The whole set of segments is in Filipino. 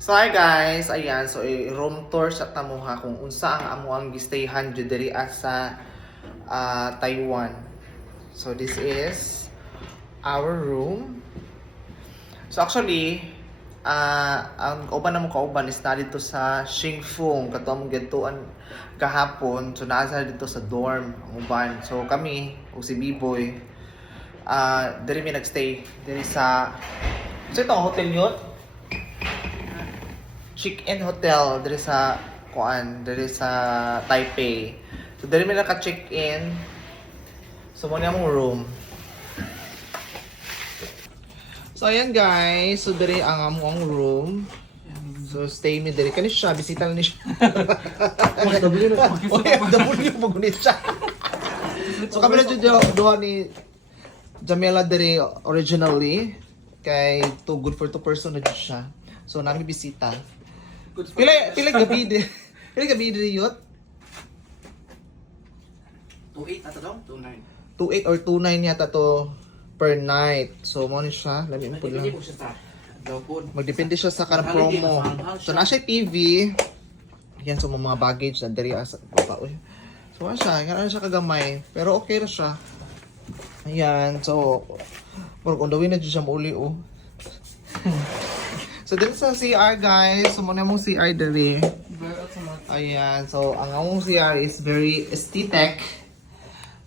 So hi guys, ayan, so room tour sa tamuha kung unsa ang amo ang gistayhan jud diri sa Taiwan. So this is our room. So actually, ang kauban namong kauban is na dito sa Xingfeng, kato among gituan kahapon. So naa dito sa dorm ang uban. So kami ug si B-boy diri mi nagstay diri sa itong hotel yun. Check-in hotel diri sa Taipei. So diri mi naka-check-in. So mo na mong room. So ayan guys, so diri ang among room. So stay mi diri kani siya, bisita na ni siya. OFW mo gunit siya. So kami na jud duha ni Jamela diri originally kay too good for two person na jud siya. So nami bisita. Pila gabi di. Pila gabi di yot? 28 ata daw? 28 29. or 29 yata to per night. So mo ni siya, lami mo Hindi lang. po siya sa daw po. Magdepende siya sa kanang promo. So na siya TV. Yan so mga baggage na diri asa baba. So wala siya, nga siya kagamay, pero okay ra siya. Ayan, so pag undawin na dyan siya mauli oh. So din sa CR guys, so muna mong CR dali. Ayan, so ang among CR is very aesthetic.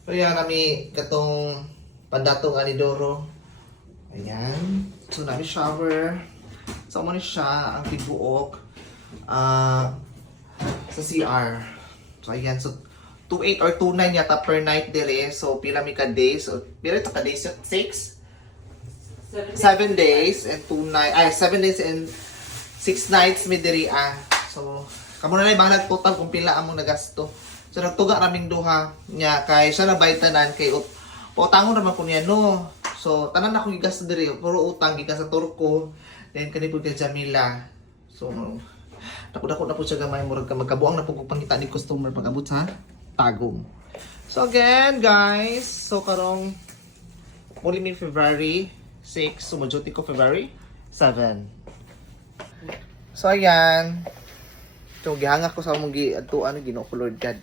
So yan kami katong pandatong anidoro. Ayan, so nami shower. So muna siya ang tibuok sa CR. So ayan, so 28 or 29 yata per night dire. So pila mi ka days? So pila ta ka days? 6? 7 days and 2 nights. Ay, 7 days and 6 nights mi diri So kamo na lang bahala total kung pila among nagasto. So nagtuga naming duha nya kay siya na baytanan kay utangon naman ko niya no. So tanan akong gigasto diri, puro utang gikas sa Turko. Then kani pud kay Jamila. So dako na po siya gamay murag ka magkabuang na pug pangita ni customer pag abot sa Tagum. So again guys, so karong muli mi February 6, so majuti ko February 7. So ayan. So gihangak ko sa mong giadtuan Ginoo ko Lord God.